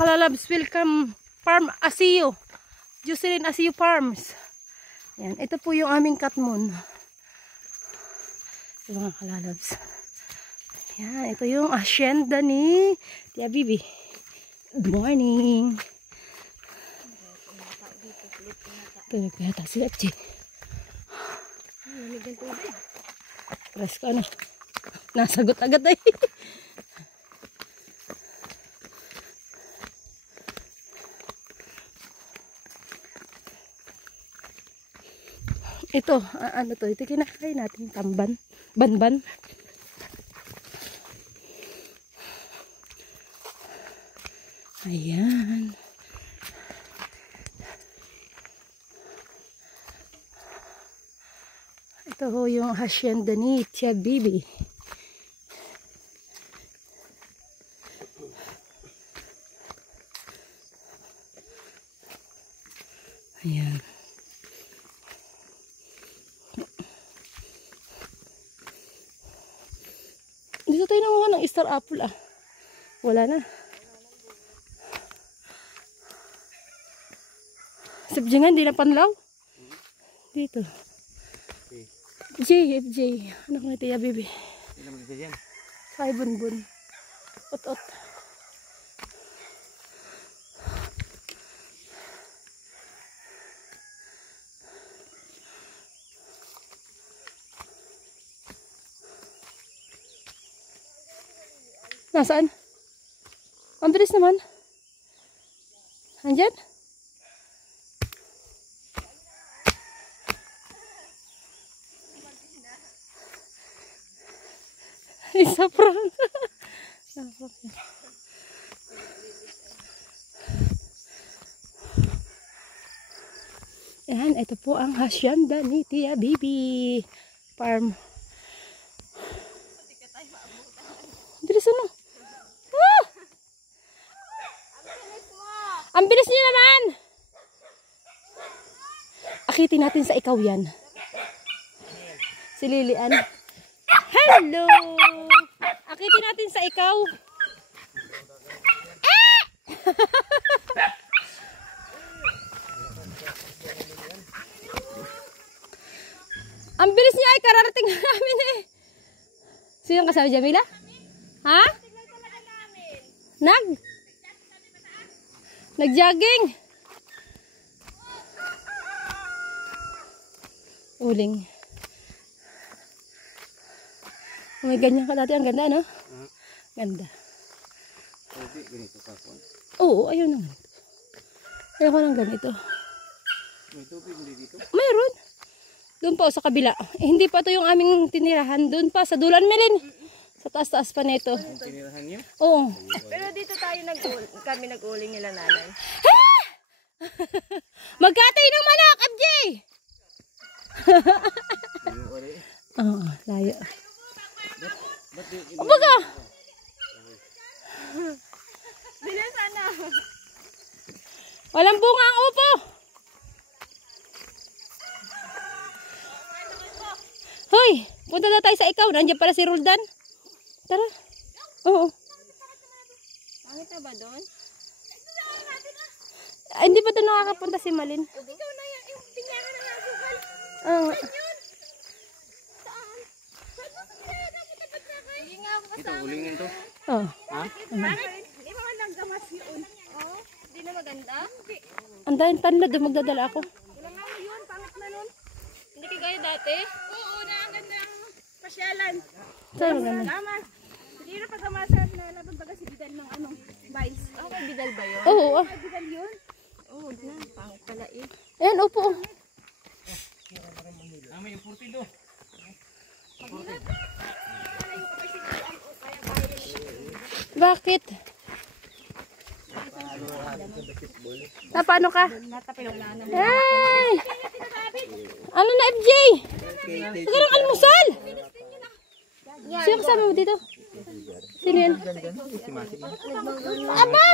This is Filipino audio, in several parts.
kalalabs, welcome Farm Asiyo. Jocelyn Asiyo Farms. Yan, ito po yung aming katmon. Ito mga kalalabs. Yan, ito yung asyenda ni Tia Bibi. Good morning. Ito, nagkahata si FJ. Press ko ano. Nasagot agad ay. Ito, ano to? Ito kinakain natin tamban. Banban. Ayan. Ito ho yung hacienda ni Tia Bibi. Ayan. Dito tayo nakuha ng star apple ah. Wala na. Sabjingan, di na panlaw. Dito. FJ. Ano ko na Tia Bibi? Kay bunbun. Ot. Nasaan? Ang bilis naman. Andyan? Isa prang. Yan, ito po ang hacienda ni Tia Bibi Farm. Bilis ano? Ah! Ang bilis niyo naman! Akitin natin sa ikaw yan. Si Lilian. Hello! Akitin natin sa ikaw. Ah! Ang bilis niya ay kararating na namin eh. Sino kasama, Jamila? Ha? Nag-jogging. Uling. May ganyan ka dati. Ang ganda, no? Ganda. Oo, ayun naman. Ayun ko ng ganito. May tubig hindi dito? Mayroon. Doon pa sa kabila. Eh, hindi pa ito yung aming tinirahan. Doon pa sa Dulan Melin. Sa taas-taas pa nito. Tinirahan niyo? Oo. Pero dito tayo kami nag-uling nila nanay. Ha! Magkatay ng manok, FJ! Oo, layo. Ubaga! Bilisan na! Walang bunga ang upo! Hoy! Punta na tayo sa ikaw. Nandiyan pala si Roldan. Tara. Oo. Pangit na ba doon? Ay, hindi pa doon nakakapunta si Malin? Ikaw na yan. Yung pinyakan na nasukal. Oo. Saan? Hindi nga ako Ito, ulingin to. Oh. Ha? Bakit? Hindi mo man gamas yun. Oo. Hindi na maganda? Ang dahil tanlad. Magdadala ako. Wala nga mo yun. Pangit na nun. Hindi ka gaya dati? Oo na. Ang ganda ang pasyalan. Saan ang ganda? Tama. Hindi na pagkamasan na laban baga si Bidal ng anong vice. Kay Bidal ba yun? Oo. Kay Bidal yun? Oo, wag na. Pangit pala eh. Ayan, upo. May importido. Bakit? Paano ka? Ay! Ano na, FJ? Huwag ka ng almusal! Sino kasama mo dito? Sino yan? Aba!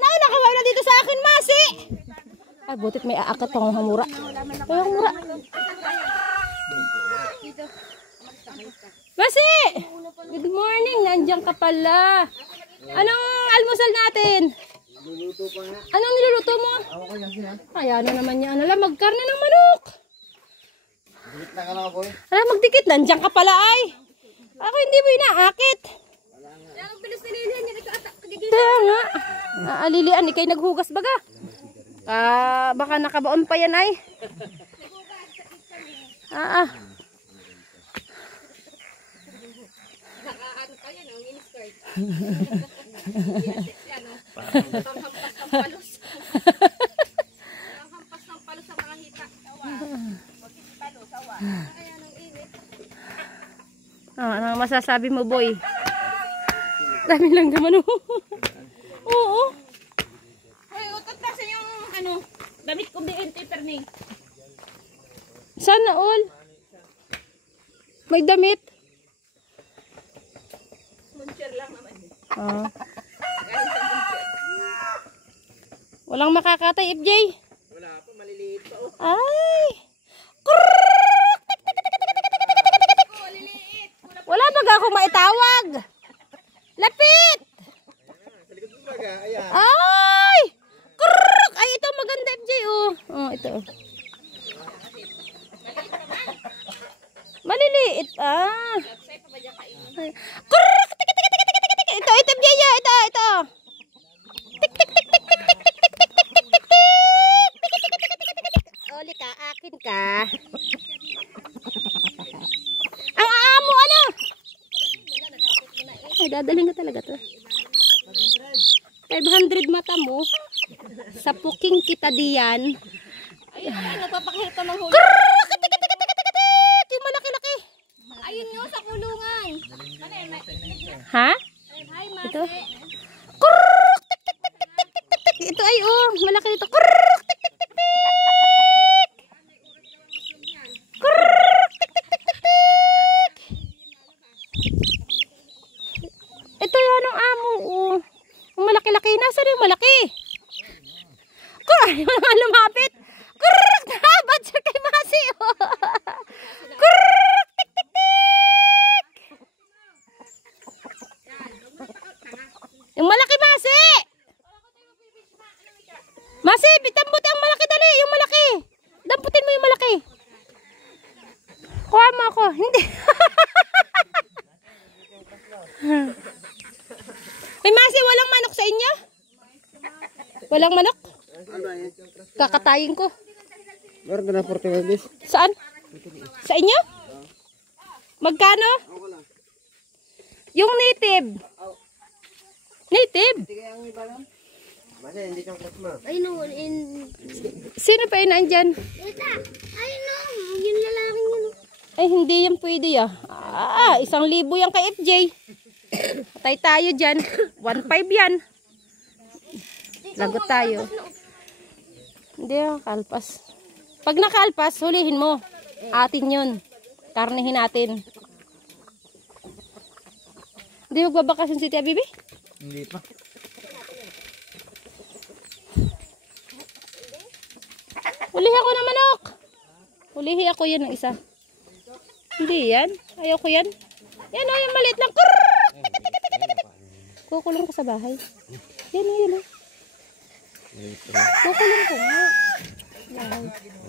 Nakawala na dito sa akin, Masi! Ay, butit may aakat pang hamura. Ay, hamura. Masi! Good morning! Nandiyan ka pala. Anong almusal natin? Luluto pa nga. Anong niluluto mo? Ako ko yan siya. Ayan na naman yan. Ala, magkarne ng manok. Gulit na ka na boy. Ala, magdikit. Nandiyan ka pala ay. Ako hindi mo inaakit. Kaya ang bilis ni Lilian, yan kagigil. Kaya nga. Alilian, ikay naghugas baga. Baka nakabaon pa yan ay. Nakaano pa yan, ang miniskirt. Yan, o. Panghampas ng palos. Panghampas ng palos sa mga hita. Sawa. Magkikipalo, sawa. Kaya nang init. Ano masasabi mo, boy? Dami lang naman. Oo. Ay, utot na sa yung ano, damit ko BNT perning. Sana all. May damit. Muncher lang naman. Walang makakatay, FJ. Wala pa, maliliit pa oh. Ay. Wala ba ako maitawag? Lapit. Sa likod mo baga, ayan. Ay. Krrrk. Ay, ito maganda, FJ. Ito. Maliliit. Krrrk. Tik, tik, tik, tik, tik, tik. Ito, FJ. Ito. Tik, tik, tik, tik, tik, tik, tik, tik, tik, tik, tik, tik, tik, tik. Oli ka, akin ka. Ang aamo, ano? Ay, dadalhin ko talaga to. 500 mata mo. Sa puking kita diyan. Ayun, nagpapakahirap ka ng huli. Yung malaki-laki. Ayun nyo, sa kulungan. Ha? Hi, Ito. Mate. Kurrrk! Tik, tik, tik, tik, tik, tik, tik. Ito ay, malaki dito. Kurrrk! Tik, tik, tik, tik. Kurrrk! Tik, tik, tik, tik, tik. Ito yan ang amo. Yung malaki-laki. Nasaan yung malaki? Kurrrk! Yung lumapit. Kurrrk! Nahabad siya kay Masi. Kurrrk! Tik, tik, tik. Yung malaki, Masi! Masi, bitambut ang malaki, dali! Yung malaki! Damputin mo yung malaki! Kuha mo ako. Hindi. May Masi, walang manok sa inyo? Walang manok? Kakatayin ko. Meron ka na 45 bis? Saan? Sa inyo? Magkano? Yung native. Native? Masa hindi siyang kasma. I know, Sino pa yun andyan? I know, yung lalaki yun. Ay, hindi yan pwede ah. 1,000 yan kay FJ. Patay tayo dyan. 1,500 yan. Lagot tayo. Hindi kalpas. Pag nakalpas, hulihin mo. Atin yun. Karnihin natin. Hindi magbabakasyon si Tia Bibi? Hindi pa. Hulihi ako ng manok. Hulihi ako yan ng isa. Hindi yan. Ayoko yan. Yan o, yung maliit lang. Kukulong ko sa bahay. Yan o, yan o. Kukulong ko nga.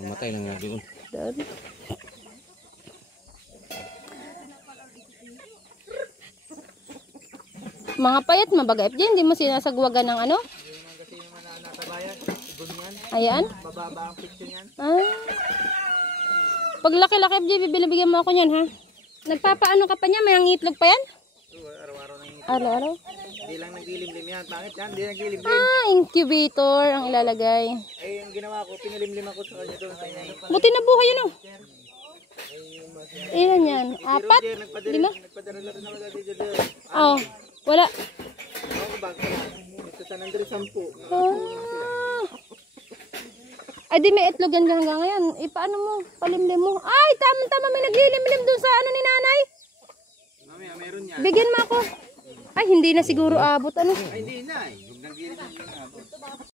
Mamatay lang nga doon. Doon. Mga payat, mabaga FJ. Hindi mo sinasagwagan ng ano? Kasi yung mga natabayan, ibon yan. Ayan. Bababa ang picture yan. Pag laki-laki FJ, bibili-bigyan mo ako niyan ha. Nagpapaano ka pa niya? May ang itlog pa yan? Araw-araw na yung Araw-araw? Hindi lang naglilimlim yan. Bakit yan? Hindi naglilimlim. Incubator ang ilalagay. Eh, yung ginawa ko, pinilimlim ako sa kanya doon. Buti na buhay yun oh. Ilan yan? 4? Lima? Nagpadala rin ako dati dyan. Oh, wala. Ako ba? Ito sa nandri 10. Ay di may itlog yan hanggang ngayon. Paano mo? Palimlim mo. Ay, tama-tama may naglilimlim dun sa ano ni nanay. Mamaya, meron yan. Bigyan mo ako. Ay, hindi na siguro abot. Ano? Ay, hindi na eh. Huwag naglilimlim na abot.